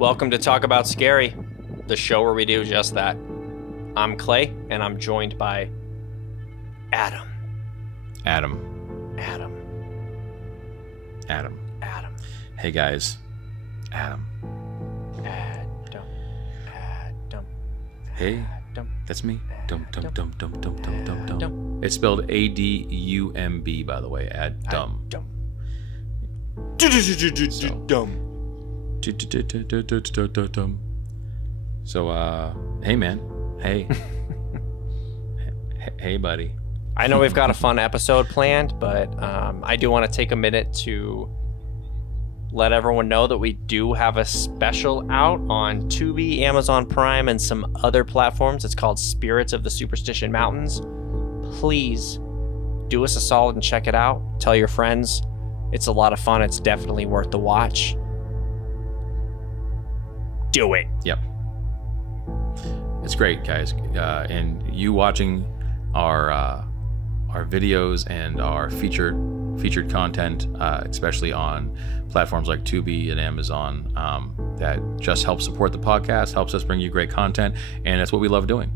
Welcome to Talk About Scary, the show where we do just that. I'm Clay, and I'm joined by Adam. Adam. Hey guys. Adam. Hey, that's me. Dum. It's spelled A-D-U-M-B, by the way. Adam. So, hey man. Hey. Hey buddy. I know we've got a fun episode planned, but I do want to take a minute to let everyone know that we do have a special out on Tubi, Amazon Prime, and some other platforms. It's called Spirits of the Superstition Mountains. Please do us a solid and check it out. Tell your friends. It's a lot of fun. It's definitely worth the watch. Do it. Yep. It's great, guys. And you watching our videos and our featured content, especially on platforms like Tubi and Amazon, that just helps support the podcast, helps us bring you great content, and that's what we love doing.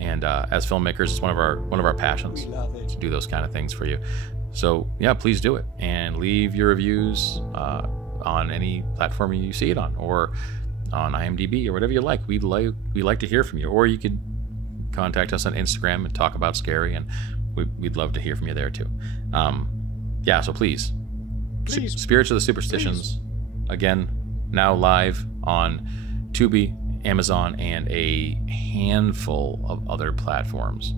And as filmmakers, it's one of our passions to do those kind of things for you. So yeah, please do it and leave your reviews on any platform you see it on, or on IMDB, or whatever you like. We like to hear from you, or you could contact us on Instagram and Talk About Scary, and we'd love to hear from you there too. Yeah, so please. Spirits of the Superstitions, again, now live on Tubi, Amazon, and a handful of other platforms.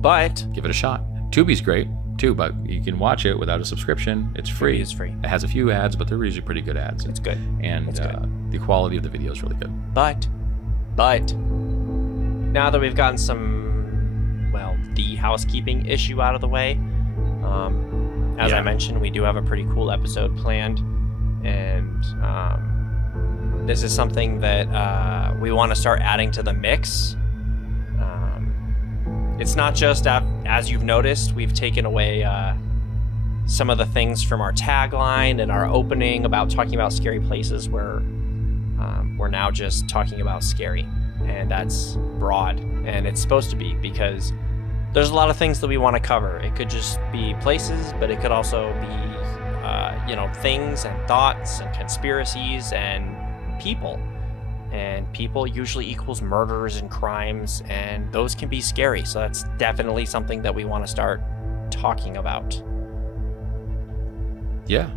But give it a shot. Tubi's great too, but you can watch it without a subscription. It's free. It's free. It has a few ads, but they're usually pretty good ads. It's good. And it's good. The quality of the video is really good. But now that we've gotten the housekeeping issue out of the way, as I mentioned, we do have a pretty cool episode planned, and this is something that we want to start adding to the mix. It's not just, as you've noticed, we've taken away some of the things from our tagline and our opening about talking about scary places, where we're now just talking about scary, and that's broad, and it's supposed to be, because there's a lot of things that we want to cover. It could just be places, but it could also be things and thoughts and conspiracies and people. And people usually equals murders and crimes, and those can be scary. So that's definitely something that we want to start talking about. Yeah,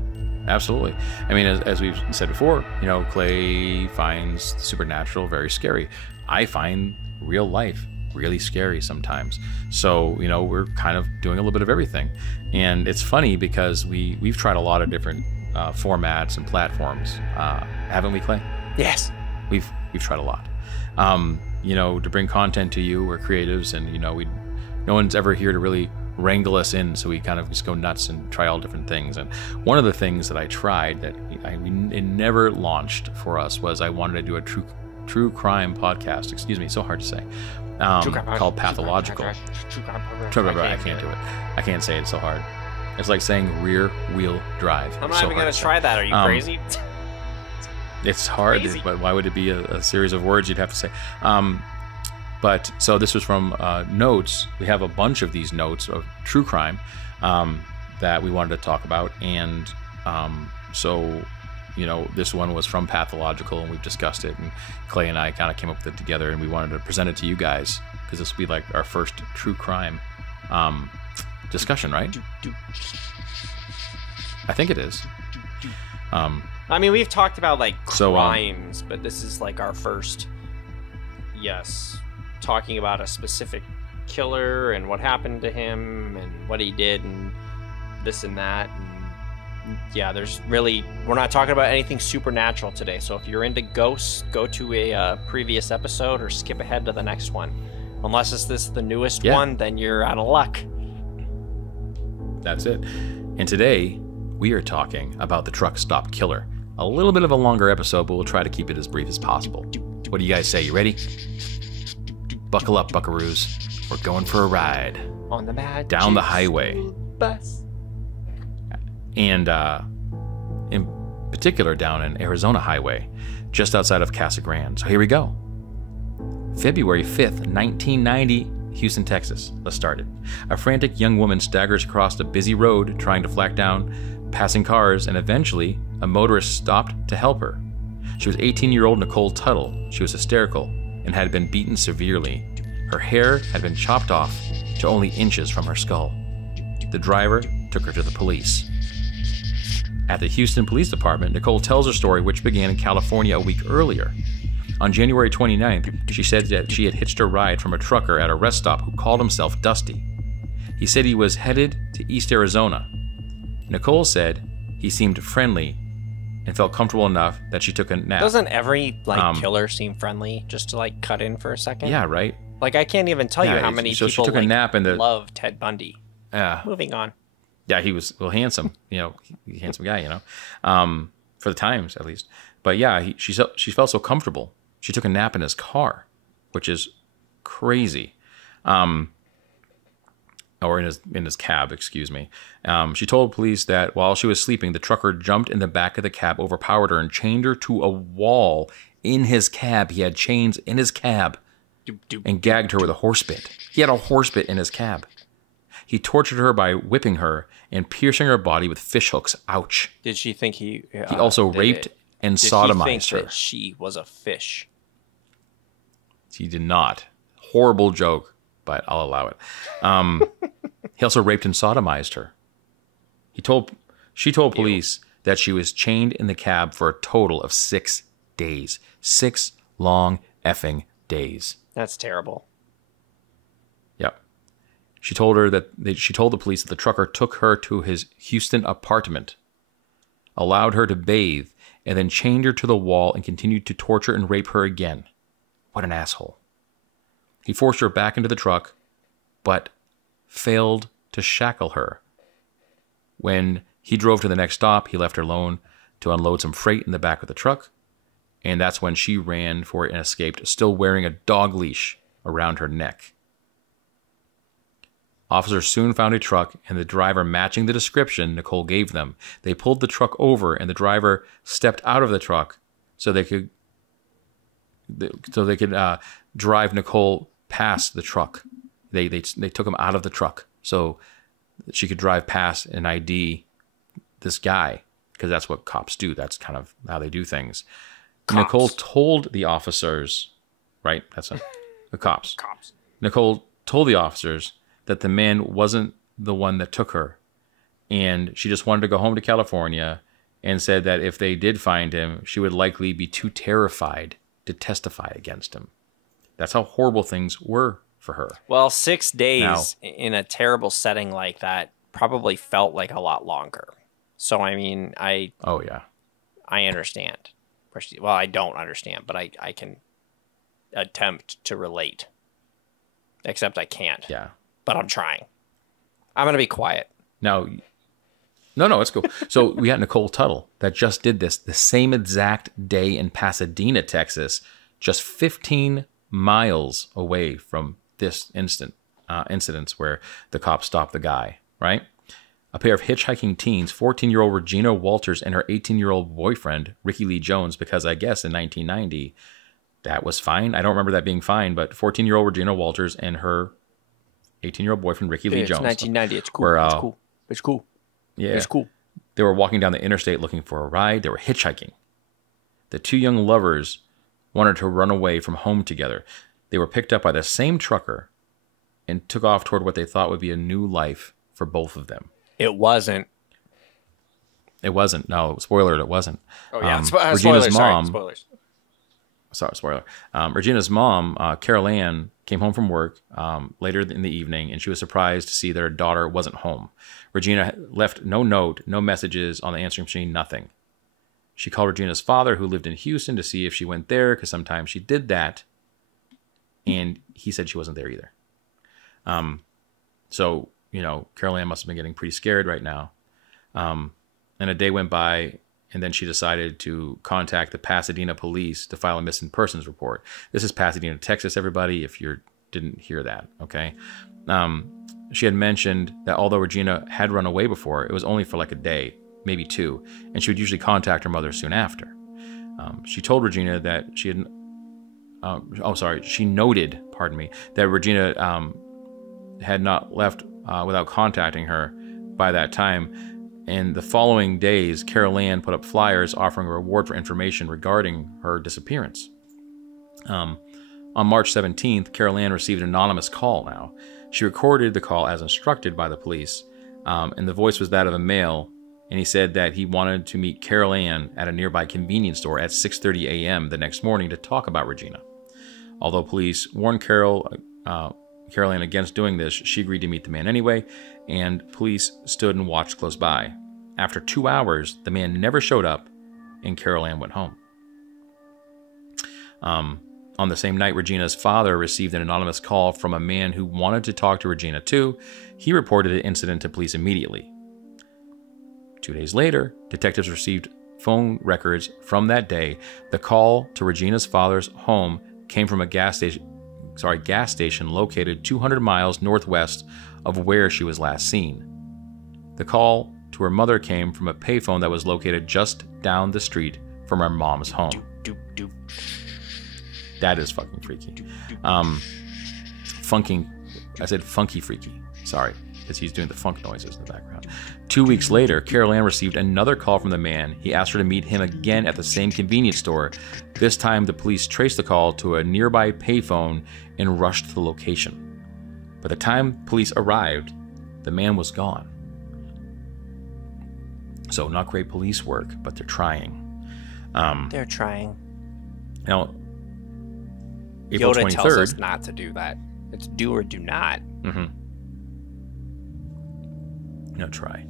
absolutely. I mean, as we've said before, Clay finds the supernatural very scary. I find real life really scary sometimes. So, we're kind of doing a little bit of everything. And it's funny because we've tried a lot of different formats and platforms. Haven't we, Clay? Yes. We've tried a lot. To bring content to you. We're creatives, and no one's ever here to really wrangle us in, so we kind of just go nuts and try all different things. And one of the things that I tried that it never launched for us was I wanted to do a true crime podcast. Excuse me, so hard to say. Called Pathological. I can't do it. I can't say it so hard. It's like saying rear wheel drive. I'm not even going to try that. Are you crazy? It's hard, but why would it be a series of words you'd have to say? But so this was from notes. We have a bunch of these notes of true crime that we wanted to talk about. And this one was from Pathological, and we've discussed it. And Clay and I kind of came up with it together, and we wanted to present it to you guys, because this will be like our first true crime discussion, right? I think it is. I mean, we've talked about crimes, but this is like our first, talking about a specific killer and what happened to him and what he did and this and that. And we're not talking about anything supernatural today. So if you're into ghosts, go to a previous episode or skip ahead to the next one. Unless it's the newest one, then you're out of luck. That's it. And today we are talking about the truck stop killer. A little bit of a longer episode, but we'll try to keep it as brief as possible. What do you guys say? You ready? Buckle up, buckaroos. We're going for a ride. On the Magic down the highway. Bus. And in particular down an Arizona highway, just outside of Casa Grande. So here we go. February 5th, 1990, Houston, Texas. Let's start it. A frantic young woman staggers across a busy road trying to flag down passing cars, and eventually a motorist stopped to help her. She was 18-year-old Nicole Tuttle. She was hysterical and had been beaten severely. Her hair had been chopped off to only inches from her skull. The driver took her to the police. At the Houston Police Department, Nicole tells her story, which began in California a week earlier. On January 29th, she said that she had hitched a ride from a trucker at a rest stop who called himself Dusty. He said he was headed to East Arizona. Nicole said he seemed friendly and felt comfortable enough that she took a nap. Doesn't every killer seem friendly just to cut in for a second? Yeah, right. I can't even tell you how many people she took a nap in the, love Ted Bundy. Yeah. Moving on. Yeah, he was handsome. Handsome guy. For the times at least. But yeah, she felt so comfortable. She took a nap in his car, which is crazy. Or in his cab, excuse me. She told police that while she was sleeping, the trucker jumped in the back of the cab, overpowered her, and chained her to a wall in his cab. He had chains in his cab and gagged her with a horse bit. He had a horse bit in his cab. He tortured her by whipping her and piercing her body with fish hooks. Ouch. Did she think he also raped and sodomized her. Did he think that she was a fish? He did not. Horrible joke, but I'll allow it. He also raped and sodomized her. She told police that she was chained in the cab for a total of 6 days. 6 long effing days. That's terrible. Yep. She told the police that the trucker took her to his Houston apartment, allowed her to bathe, and then chained her to the wall and continued to torture and rape her again. What an asshole. He forced her back into the truck, but failed to shackle her. When he drove to the next stop, he left her alone to unload some freight in the back of the truck, and that's when she ran for it and escaped, still wearing a dog leash around her neck. Officers soon found a truck and the driver matching the description Nicole gave them. They pulled the truck over and the driver stepped out of the truck so they could drive Nicole past the truck. They took him out of the truck so she could drive past and ID this guy, because that's what cops do. That's kind of how they do things. Cops. Nicole told the officers, right? That's the cops. Cops. Nicole told the officers that the man wasn't the one that took her, and she just wanted to go home to California, and said that if they did find him, she would likely be too terrified to testify against him. That's how horrible things were for her. Well, 6 days in a terrible setting like that probably felt like a lot longer. So, I mean, I understand. Well, I don't understand, but I can attempt to relate. Except I can't. Yeah. But I'm trying. I'm going to be quiet. Now, no, it's cool. So we had Nicole Tuttle that just did this the same exact day in Pasadena, Texas, just 15 miles away from this incidents where the cops stopped the guy, right? A pair of hitchhiking teens, 14-year-old Regina Walters and her 18-year-old boyfriend, Ricky Lee Jones, because I guess in 1990, that was fine. I don't remember that being fine, but 14-year-old Regina Walters and her 18-year-old boyfriend, Ricky Lee Jones. It's 1990. It's cool. It's cool. Yeah. It's cool. They were walking down the interstate looking for a ride. They were hitchhiking. The two young lovers wanted to run away from home together. They were picked up by the same trucker and took off toward what they thought would be a new life for both of them. It wasn't. It wasn't. No, spoiler alert, it wasn't. Oh, yeah. Regina's mom. Spoilers. Sorry, spoiler. Regina's mom, Carol Ann, came home from work later in the evening, and she was surprised to see that her daughter wasn't home. Regina left no note, no messages on the answering machine, nothing. She called Regina's father, who lived in Houston, to see if she went there, because sometimes she did that, and he said she wasn't there either. So, Carol Ann must have been getting pretty scared right now. And a day went by, and then she decided to contact the Pasadena police to file a missing persons report. This is Pasadena, Texas, everybody, if you didn't hear that, okay? She had mentioned that although Regina had run away before, it was only for like a day, maybe 2, and she would usually contact her mother soon after. She told Regina that she had. She noted, pardon me, that Regina had not left without contacting her by that time. And the following days, Carol Ann put up flyers offering a reward for information regarding her disappearance. On March 17th, Carol Ann received an anonymous call now. She recorded the call as instructed by the police, and the voice was that of a male, and he said that he wanted to meet Carol Ann at a nearby convenience store at 6:30 a.m. the next morning to talk about Regina. Although police warned Carol Ann against doing this, she agreed to meet the man anyway, and police stood and watched close by. After 2 hours, the man never showed up, and Carol Ann went home. On the same night, Regina's father received an anonymous call from a man who wanted to talk to Regina too. He reported the incident to police immediately. 2 days later, detectives received phone records from that day. The call to Regina's father's home came from a gas station located 200 miles northwest of where she was last seen. The call to her mother came from a payphone that was located just down the street from her mom's home. That is fucking freaky. I said funky freaky. Sorry, because he's doing the funk noises in the background. 2 weeks later, Carol Ann received another call from the man. He asked her to meet him again at the same convenience store. This time, the police traced the call to a nearby payphone and rushed to the location. By the time police arrived, the man was gone. So, not great police work, but they're trying. They're trying. Now, April Yoda 23rd, tells us not to do that. It's do or do not. Mm-hmm. No, try.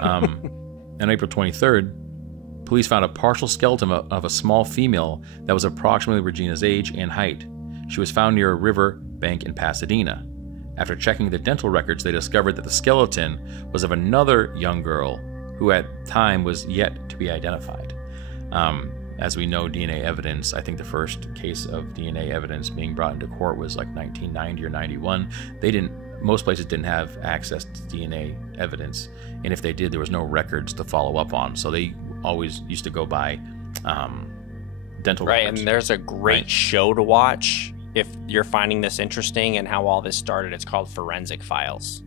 On April 23rd, police found a partial skeleton of a small female that was approximately Regina's age and height. She was found near a river bank in Pasadena. After checking the dental records, they discovered that the skeleton was of another young girl who at the time was yet to be identified. As we know, DNA evidence, I think the first case of DNA evidence being brought into court was like 1990 or 91. Most places didn't have access to DNA evidence, and if they did, there was no records to follow up on. So they always used to go by dental records. Right, and there's a great show to watch if you're finding this interesting and how all this started. It's called Forensic Files.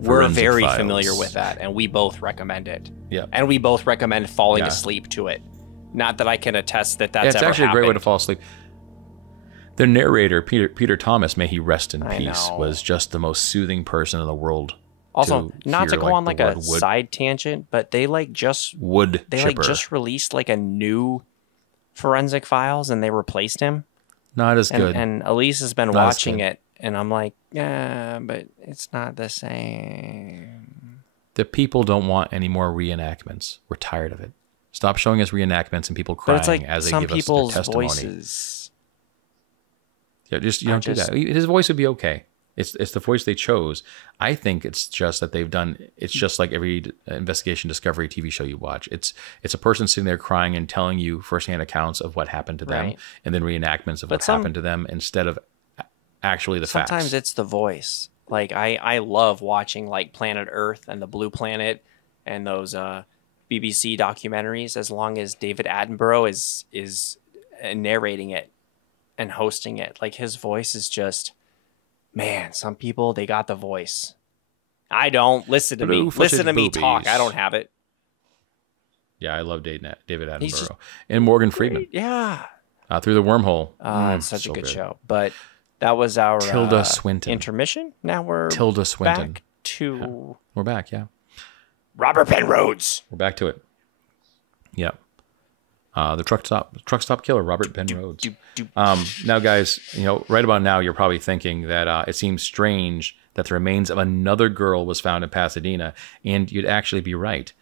We're very familiar with that, and we both recommend it. Yeah, and we both recommend falling asleep to it. Not that I can attest that that's it's ever actually happened. A great way to fall asleep. The narrator, Peter Thomas, may he rest in peace, was just the most soothing person in the world. Also, not to go on like a side tangent, but they just released like a new Forensic Files, and they replaced him. Not as good. And Elise has been watching it, and I'm like, yeah, but it's not the same. The people don't want any more reenactments. We're tired of it. Stop showing us reenactments and people crying as they give us their testimony. Voices. Yeah, just don't do that. His voice would be okay. It's the voice they chose. I think it's just that they've done. It's just like every investigation discovery TV show you watch. It's a person sitting there crying and telling you firsthand accounts of what happened to them, and then reenactments of what happened to them instead of actually the facts. Sometimes it's the voice. Like I love watching like Planet Earth and the Blue Planet and those BBC documentaries. As long as David Attenborough is narrating it and hosting it, like his voice is just, man, some people, they got the voice. I don't. Listen to me. Listen to me talk. I don't have it. Yeah, I love David Attenborough. And Morgan Freeman. Yeah. Through the Wormhole. It's such a good show. But that was our Tilda Swinton intermission. Now we're Tilda Swinton. Back to... We're back, yeah. Robert Ben Rhoades. We're back to it. Yeah. The truck stop killer, Robert Ben Rhoades. Now, guys, right about now, you're probably thinking that it seems strange that the remains of another girl was found in Pasadena, and you'd actually be right.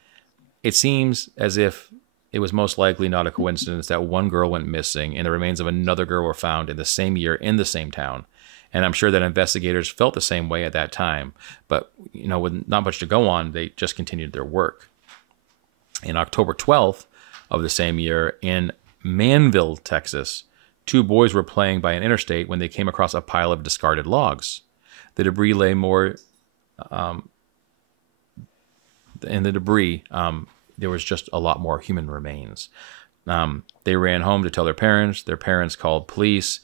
It seems as if it was most likely not a coincidence that one girl went missing and the remains of another girl were found in the same year in the same town. And I'm sure that investigators felt the same way at that time, but with not much to go on, they just continued their work. In October 12th, of the same year, in Manville, Texas, two boys were playing by an interstate when they came across a pile of discarded logs. The debris lay more... in the debris, there was just a lot more human remains. They ran home to tell their parents. Their parents called police.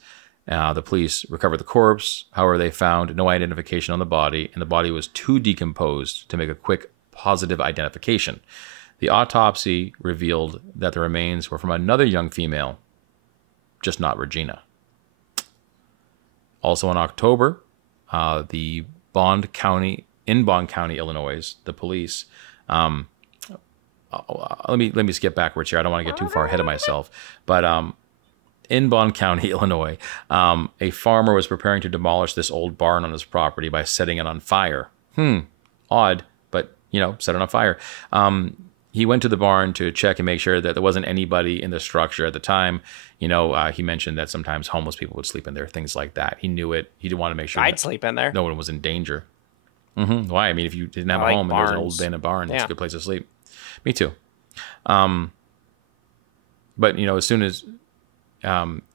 The police recovered the corpse. However, they found no identification on the body, and the body was too decomposed to make a quick positive identification. The autopsy revealed that the remains were from another young female, just not Regina. Also in October, in Bond County, Illinois, the police. Let me skip backwards here. I don't want to get too far ahead of myself, but in Bond County, Illinois, a farmer was preparing to demolish this old barn on his property by setting it on fire. Odd, but set it on fire. He went to the barn to check and make sure that there wasn't anybody in the structure at the time. He mentioned that sometimes homeless people would sleep in there, things like that. He knew it. He didn't want to make sure I'd sleep in there. No one was in danger. Why? I mean, if you didn't have a home and there's an old abandoned barn, it's a good place to sleep. Me too. But as soon as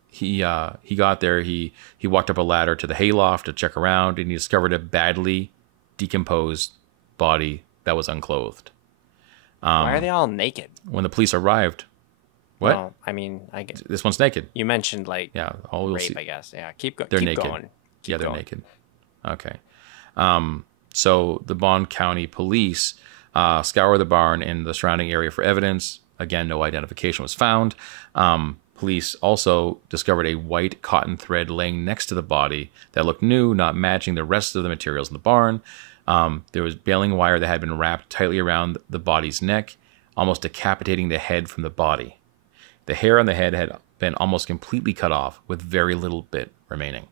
he got there, he walked up a ladder to the hayloft to check around, and he discovered a badly decomposed body that was unclothed. Why are they all naked? When the police arrived, what? Well, I mean, I guess this one's naked. You mentioned rape, see. I guess. Yeah, keep going. They're keep naked. Going. Keep they're going. naked. Okay. So the Bond County police scoured the barn and the surrounding area for evidence. Again, no identification was found. Police also discovered a white cotton thread laying next to the body that looked new, not matching the rest of the materials in the barn. There was baling wire that had been wrapped tightly around the body's neck, almost decapitating the head from the body. The hair on the head had been almost completely cut off, with very little bit remaining.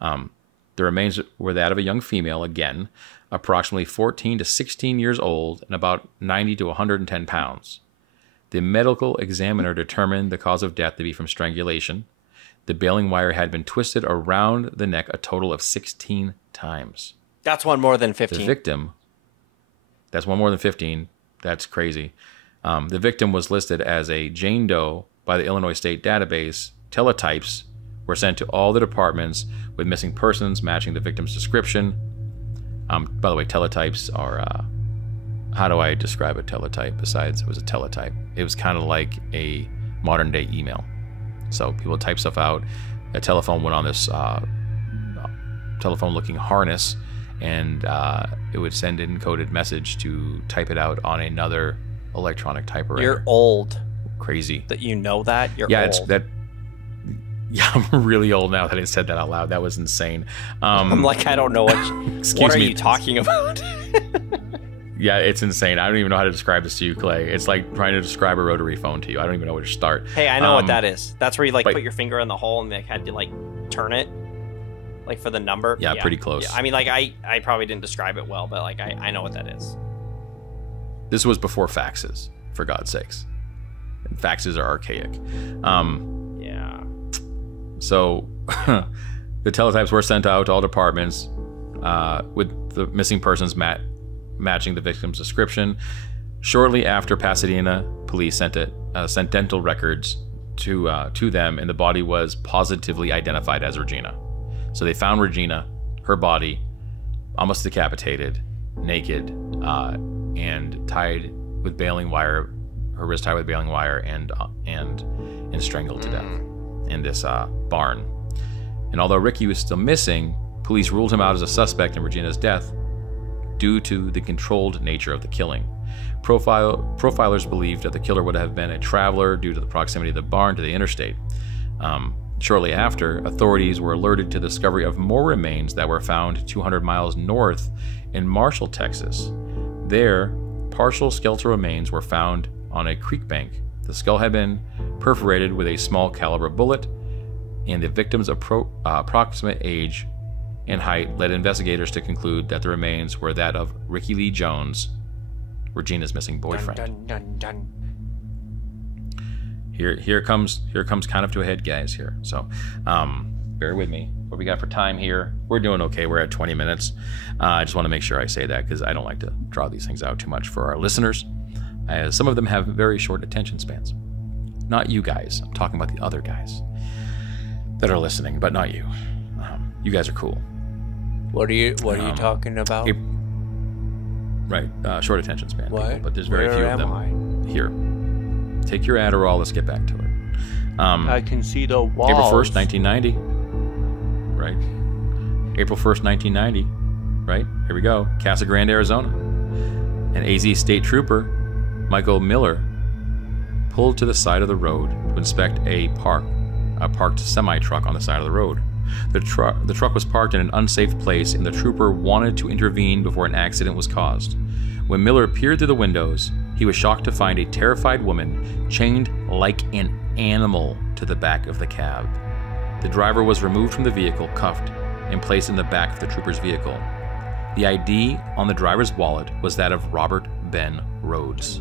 The remains were that of a young female, again, approximately 14 to 16 years old and about 90 to 110 pounds. The medical examiner determined the cause of death to be from strangulation. The baling wire had been twisted around the neck a total of 16 times. That's one more than 15. The victim, that's one more than 15. That's crazy. The victim was listed as a Jane Doe by the Illinois State Database. Teletypes were sent to all the departments with missing persons matching the victim's description. By the way, teletypes are, how do I describe a teletype besides it was a teletype? It was kind of like a modern day email. So people type stuff out. A telephone went on this telephone looking harness, and it would send an encoded message to type it out on another electronic typewriter. You're old. Crazy. That you know that? You're yeah, old. It's that. Yeah, I'm really old now that I said that out loud. That was insane. I'm like, I don't know what are you talking about? Yeah, it's insane. I don't even know how to describe this to you, Clay. It's like trying to describe a rotary phone to you. I don't even know where to start. Hey, I know what that is. That's where you put your finger in the hole and had to turn it, for the number. Yeah, pretty close. Yeah, I mean, I probably didn't describe it well, but I know what that is. This was before faxes, for God's sakes. And faxes are archaic. Yeah. So the teletypes were sent out to all departments with the missing persons matching the victim's description. Shortly after, Pasadena police sent dental records to them, and the body was positively identified as Regina. So they found Regina, her body, almost decapitated, naked, and tied with baling wire, her wrist tied with baling wire, and strangled to death in this barn. And although Ricky was still missing, police ruled him out as a suspect in Regina's death due to the controlled nature of the killing. Profilers believed that the killer would have been a traveler due to the proximity of the barn to the interstate. Shortly after, authorities were alerted to the discovery of more remains that were found 200 miles north in Marshall, Texas. There, partial skeletal remains were found on a creek bank. The skull had been perforated with a small caliber bullet, and the victim's approximate age and height led investigators to conclude that the remains were that of Ricky Lee Jones, Regina's missing boyfriend. Dun, dun, dun, dun. Here comes kind of to a head, guys. Here, so bear with me. What we got for time here? We're doing okay. We're at 20 minutes. I just want to make sure I say that because I don't like to draw these things out too much for our listeners, as some of them have very short attention spans. Not you guys. I'm talking about the other guys that are listening, but not you. You guys are cool. What are you talking about? Right, short attention span. What? People, but there's very few of them here. take your Adderall. Let's get back to it. I can see the walls. April 1st, 1990. Right. April 1st, 1990. Right. Here we go. Casa Grande, Arizona. An AZ state trooper, Michael Miller, pulled to the side of the road to inspect a parked semi-truck on the side of the road. The truck was parked in an unsafe place, and the trooper wanted to intervene before an accident was caused. When Miller peered through the windows, he was shocked to find a terrified woman chained like an animal to the back of the cab. The driver was removed from the vehicle, cuffed, and placed in the back of the trooper's vehicle. The ID on the driver's wallet was that of Robert Ben Rhoades.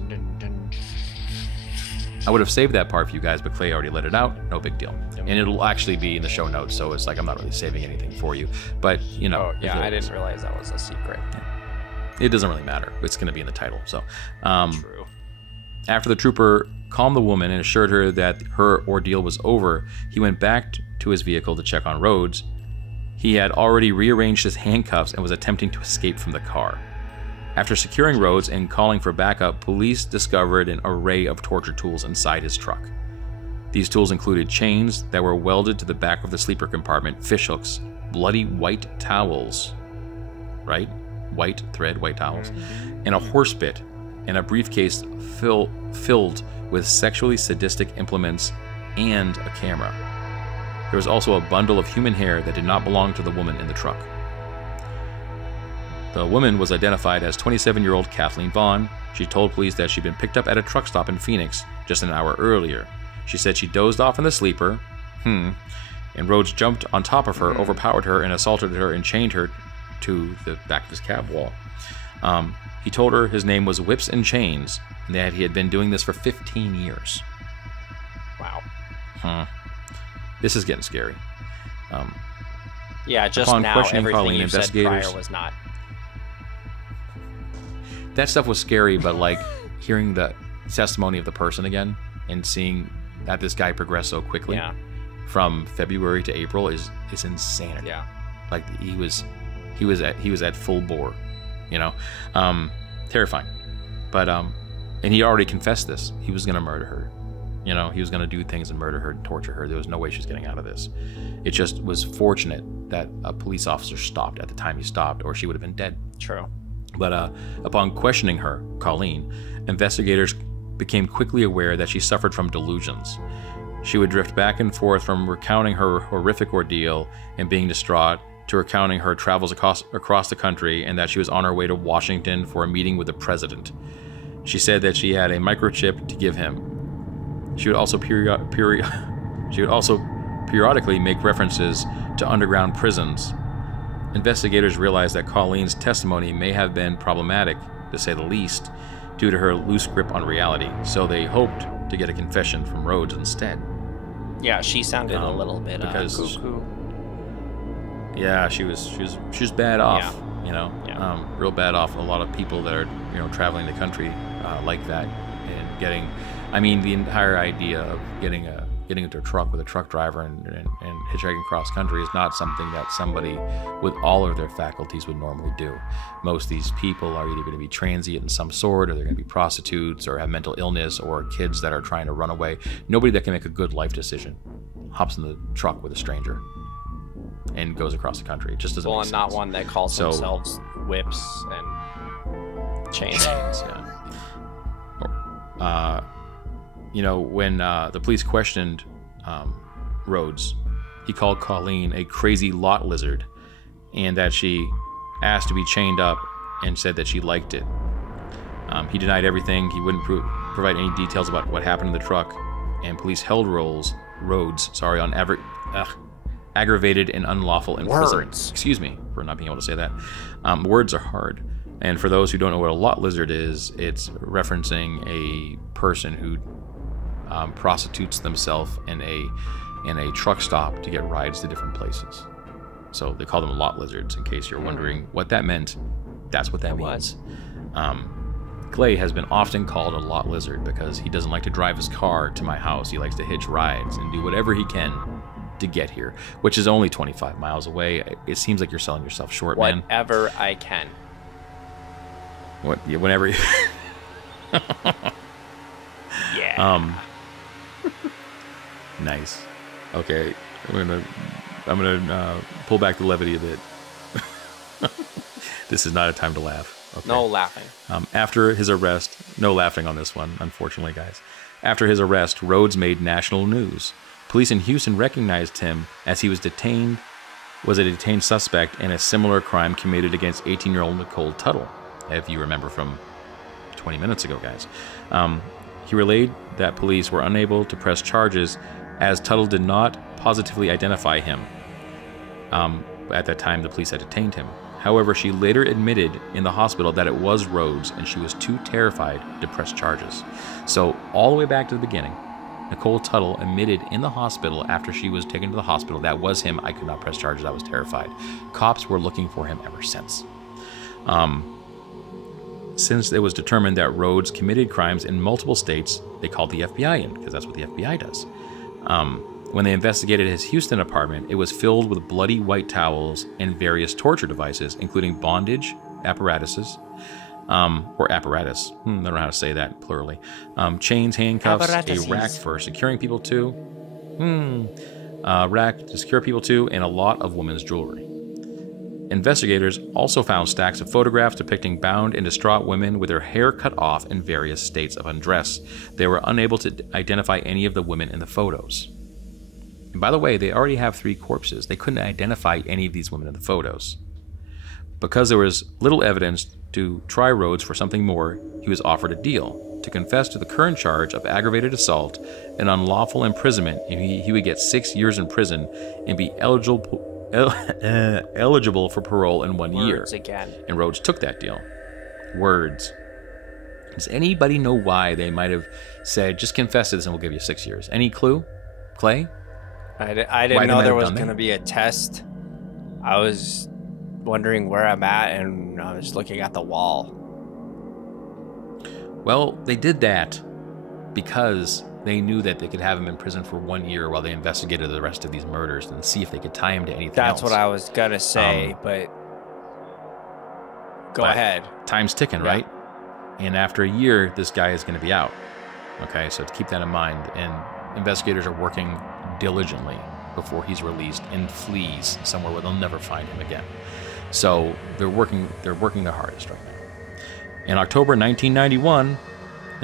I would have saved that part for you guys, but Clay already let it out. No big deal. And it'll actually be in the show notes, so it's like I'm not really saving anything for you. But, you know. Oh, yeah, I didn't realize that was a secret. It doesn't really matter. It's going to be in the title. So, True. After the trooper calmed the woman and assured her that her ordeal was over, he went back to his vehicle to check on Rhoades. He had already rearranged his handcuffs and was attempting to escape from the car. After securing Rhoades and calling for backup, police discovered an array of torture tools inside his truck. These tools included chains that were welded to the back of the sleeper compartment, fishhooks, bloody white towels, right? White thread, white towels, and a horse bit, and a briefcase filled with sexually sadistic implements and a camera. There was also a bundle of human hair that did not belong to the woman in the truck. The woman was identified as 27-year-old Kathleen Vaughn. She told police that she'd been picked up at a truck stop in Phoenix just an hour earlier. She said she dozed off in the sleeper, and Rhoades jumped on top of her, overpowered her, and assaulted her and chained her to the back of his cab wall. He told her his name was Whips and Chains, and that he had been doing this for 15 years. Wow. This is getting scary. Yeah, just upon now, questioning everything Colleen, you said prior was not. That stuff was scary, but like hearing the testimony of the person again and seeing that this guy progressed so quickly from February to April is insanity. Yeah. Like he was at full bore, you know, terrifying. But and he already confessed this. He was gonna murder her. You know, he was gonna do things and murder her and torture her. There was no way she was getting out of this. It just was fortunate that a police officer stopped at the time he stopped, or she would have been dead. True. But upon questioning her, Colleen, investigators became quickly aware that she suffered from delusions. She would drift back and forth from recounting her horrific ordeal and being distraught to recounting her travels across the country and that she was on her way to Washington for a meeting with the president. She said that she had a microchip to give him. She would also periodically make references to underground prisons. Investigators realized that Colleen's testimony may have been problematic, to say the least, due to her loose grip on reality, so they hoped to get a confession from Rhoades instead. Yeah, she sounded a little bit cuckoo. Yeah, she was bad off, you know, real bad off. A lot of people that are, you know, traveling the country like that and getting, I mean, the entire idea of getting into a truck with a truck driver and hitchhiking cross country is not something that somebody with all of their faculties would normally do. Most of these people are either going to be transient in some sort, or they're going to be prostitutes, or have mental illness, or kids that are trying to run away. Nobody that can make a good life decision hops in the truck with a stranger and goes across the country. It just doesn't make sense. Well, and not one that calls themselves Whips and Chains. You know, when the police questioned Rhoades, he called Colleen a crazy lot lizard, and that she asked to be chained up and said that she liked it. He denied everything. He wouldn't provide any details about what happened in the truck, and police held Rhoades on aggravated and unlawful imprisonment. Words. Excuse me for not being able to say that. Words are hard. And for those who don't know what a lot lizard is, it's referencing a person who prostitutes themselves in a truck stop to get rides to different places. So they call them lot lizards. In case you're wondering what that meant, that's what that means. Clay has been often called a lot lizard because he doesn't like to drive his car to my house. He likes to hitch rides and do whatever he can to get here, which is only 25 miles away. It seems like you're selling yourself short, man. Whatever I can. Whenever you... Yeah. Nice. Okay, I'm gonna pull back the levity a bit. This is not a time to laugh. Okay. No laughing. After his arrest, no laughing on this one, unfortunately, guys. After his arrest, Rhoades made national news. Police in Houston recognized him as he was a detained suspect in a similar crime committed against 18-year-old Nicole Tuttle, if you remember from 20 minutes ago, guys. He relayed that police were unable to press charges as Tuttle did not positively identify him. At that time, the police had detained him. However, she later admitted in the hospital that it was Rhoades and she was too terrified to press charges. So, all the way back to the beginning, Nicole Tuttle admitted in the hospital after she was taken to the hospital, that was him, I could not press charges, I was terrified. Cops were looking for him ever since. Since it was determined that Rhoades committed crimes in multiple states, they called the FBI in, because that's what the FBI does. When they investigated his Houston apartment, it was filled with bloody white towels and various torture devices, including bondage apparatuses, or apparatus. I don't know how to say that plurally. Chains, handcuffs, a rack for securing people to, rack to secure people to, and a lot of women's jewelry. Investigators also found stacks of photographs depicting bound and distraught women with their hair cut off in various states of undress. They were unable to identify any of the women in the photos. And by the way, they already have 3 corpses. They couldn't identify any of these women in the photos. Because there was little evidence to try Rhoades for something more, he was offered a deal to confess to the current charge of aggravated assault and unlawful imprisonment, and he would get 6 years in prison and be eligible for parole in 1 year. Words again. And Rhoades took that deal. Words. Does anybody know why they might have said, just confess to this and we'll give you 6 years? Any clue? Clay? I didn't know there was going to be a test. I was wondering where I'm at, and I was looking at the wall. Well, they did that because they knew that they could have him in prison for 1 year while they investigated the rest of these murders and see if they could tie him to anything else. That's what I was going to say, but go ahead. Time's ticking, right? And after a year, this guy is going to be out. Okay, so to keep that in mind. And investigators are working diligently before he's released and flees somewhere where they'll never find him again. So they're working their hardest right now. In October 1991,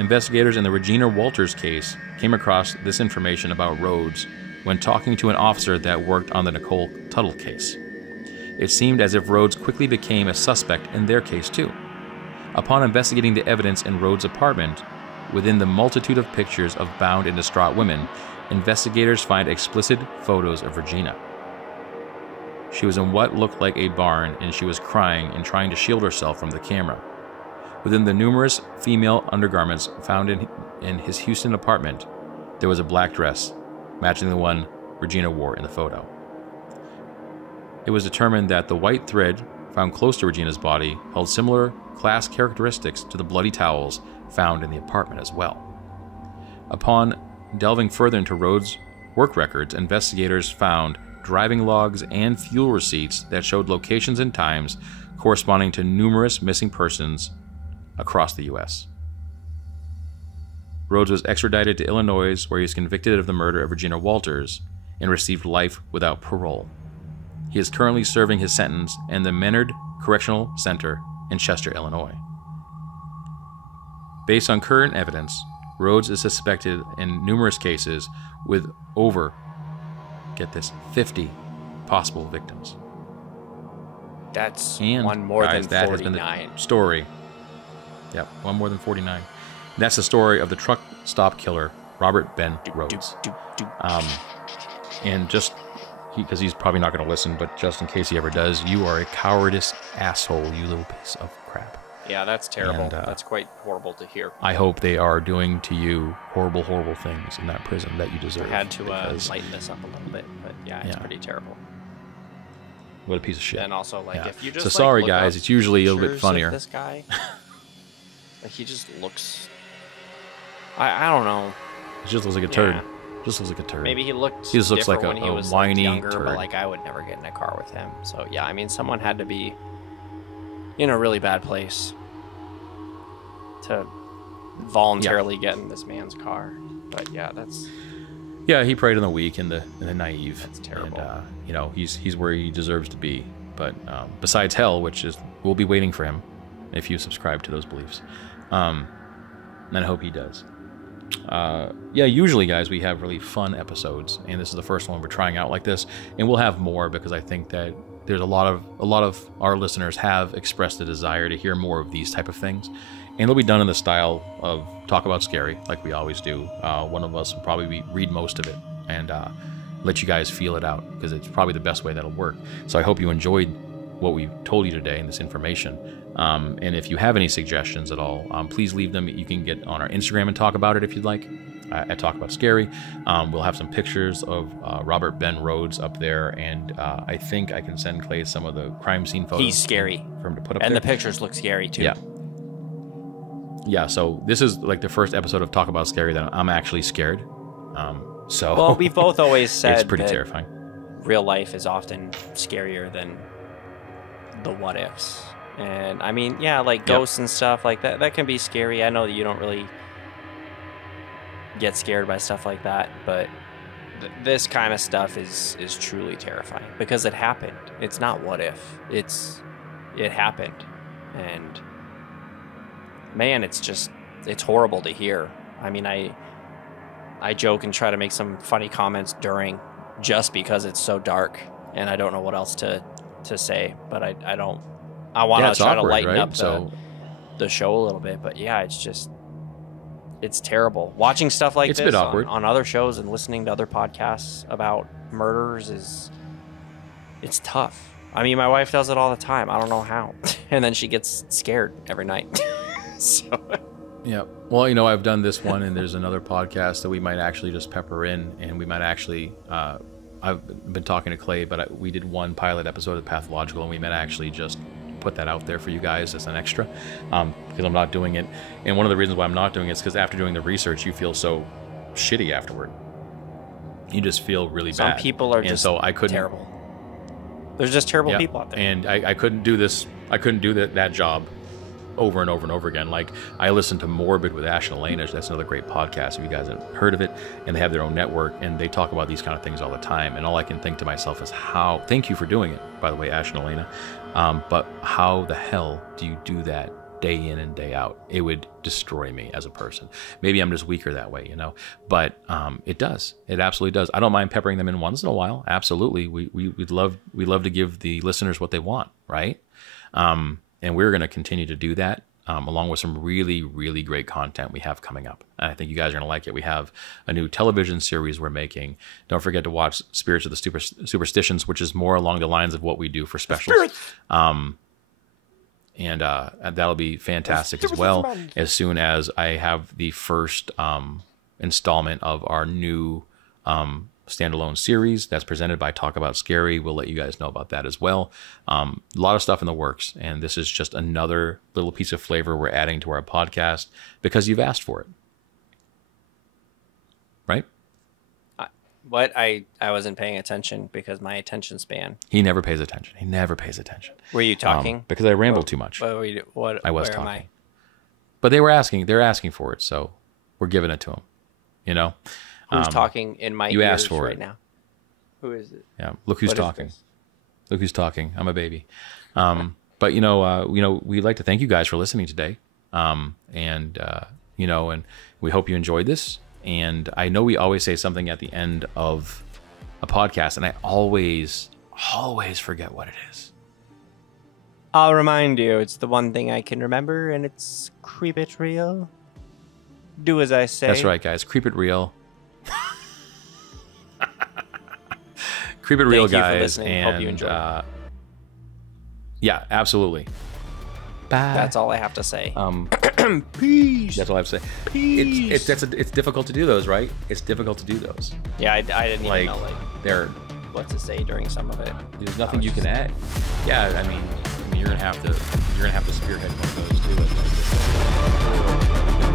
investigators in the Regina Walters case came across this information about Rhoades when talking to an officer that worked on the Nicole Tuttle case. It seemed as if Rhoades quickly became a suspect in their case too. Upon investigating the evidence in Rhoades' apartment, within the multitude of pictures of bound and distraught women, investigators find explicit photos of Regina. She was in what looked like a barn, and she was crying and trying to shield herself from the camera. Within the numerous female undergarments found in his Houston apartment, there was a black dress, matching the one Regina wore in the photo. It was determined that the white thread found close to Regina's body held similar class characteristics to the bloody towels found in the apartment as well. Upon delving further into Rhoades' work records, investigators found driving logs and fuel receipts that showed locations and times corresponding to numerous missing persons across the U.S. Rhoades was extradited to Illinois, where he was convicted of the murder of Regina Walters and received life without parole. He is currently serving his sentence in the Menard Correctional Center in Chester, Illinois. Based on current evidence, Rhoades is suspected in numerous cases with over, get this, 50 possible victims. That's and one more guys, than 49. That has been the story. Yep, one more than 49. That's the story of the truck stop killer, Robert Ben Rhoades. And just, because he's probably not going to listen, but just in case he ever does, you are a cowardice asshole, you little piece of crap. Yeah, that's terrible. And, that's quite horrible to hear. I hope they are doing to you horrible, horrible things in that prison that you deserve. I had to lighten this up a little bit, but yeah, it's pretty terrible. What a piece of shit. And also, like, if you just so sorry, guys, it's usually a little bit funnier. This guy, like, he just looks. I don't know. He just looks like a turd. Just looks like a turd. Maybe he looked. He just looks like when he was whiny younger, turd. But like, I would never get in a car with him. So yeah, I mean, someone had to be in a really bad place to voluntarily get in this man's car. But yeah, that's... Yeah, he preyed on the weak and the naive. That's terrible. And, you know, he's where he deserves to be. But besides hell, which is will be waiting for him if you subscribe to those beliefs. And I hope he does. Yeah, usually, guys, we have really fun episodes, and this is the first one we're trying out like this, and we'll have more because I think that there's a lot of our listeners have expressed a desire to hear more of these type of things, and they'll be done in the style of talk about scary, like we always do. One of us will probably read most of it and let you guys feel it out because it's probably the best way that'll work. So I hope you enjoyed what we told you today and this information. And if you have any suggestions at all, please leave them. You can get on our Instagram and talk about it if you'd like, at Talk About Scary. We'll have some pictures of Robert Ben Rhoades up there, and I think I can send Clay some of the crime scene photos. He's scary. For him to put up and there. The pictures look scary too. Yeah. Yeah, so this is like the first episode of Talk About Scary that I'm actually scared. So well, we've both always said it's pretty that terrifying. Real life is often scarier than the what ifs. And I mean, yeah, like ghosts and stuff like that can be scary. I know that you don't really get scared by stuff like that, but this kind of stuff is truly terrifying because it happened. It's not what if. It happened. And man, it's horrible to hear. I mean, I joke and try to make some funny comments during just because it's so dark and I don't know what else to say, but I want to try to lighten up the show a little bit, but yeah, it's terrible. Watching stuff like this on other shows and listening to other podcasts about murders it's tough. I mean, my wife does it all the time. I don't know how. And then she gets scared every night. So. Yeah. Well, you know, I've done this one, and there's another podcast that we might actually just pepper in, and we might actually. I've been talking to Clay, but we did one pilot episode of Pathological, and we might actually just put that out there for you guys as an extra, because I'm not doing it. And one of the reasons why I'm not doing it is because after doing the research, you feel so shitty afterward. You just feel really bad. Some people are just terrible. There's just terrible people out there. And I couldn't do this. I couldn't do that job over and over and over again. Like, I listened to Morbid with Ash and Elena. That's another great podcast if you guys haven't heard of it. And they have their own network, and they talk about these kind of things all the time. And all I can think to myself is thank you for doing it, by the way, Ash and Elena. But how the hell do you do that day in and day out? It would destroy me as a person. Maybe I'm just weaker that way, you know, but it does. It absolutely does. I don't mind peppering them in once in a while. Absolutely. We'd love to give the listeners what they want, right? And we're going to continue to do that, along with some really, really great content we have coming up. And I think you guys are going to like it. We have a new television series we're making. Don't forget to watch Spirits of the Superstitions, which is more along the lines of what we do for specials. And that'll be fantastic as well, as soon as I have the first installment of our new standalone series that's presented by Talk About Scary. We'll let you guys know about that as well. A lot of stuff in the works, and this is just another little piece of flavor we're adding to our podcast because you've asked for it. Right? I wasn't paying attention because my attention span. He never pays attention. Were you talking? Because I rambled too much. I was talking. But they're asking for it, so we're giving it to them. You know? Who's talking in my ears right now? Who is it? Yeah, look who's talking. Look who's talking. I'm a baby. But you know, we'd like to thank you guys for listening today. And we hope you enjoyed this. And I know we always say something at the end of a podcast, and I always forget what it is. I'll remind you, it's the one thing I can remember, and it's creep it real. Do as I say. That's right, guys. Creep it real. Creep it real, guys. And hope you enjoy. Yeah, absolutely. Bye. That's all I have to say. Peace. That's all I have to say. Peace. It's difficult to do those, right? It's difficult to do those. Yeah, I didn't even know they're what to say during some of it. There's nothing you can add. Yeah, I mean, you're gonna have to spearhead one of those too.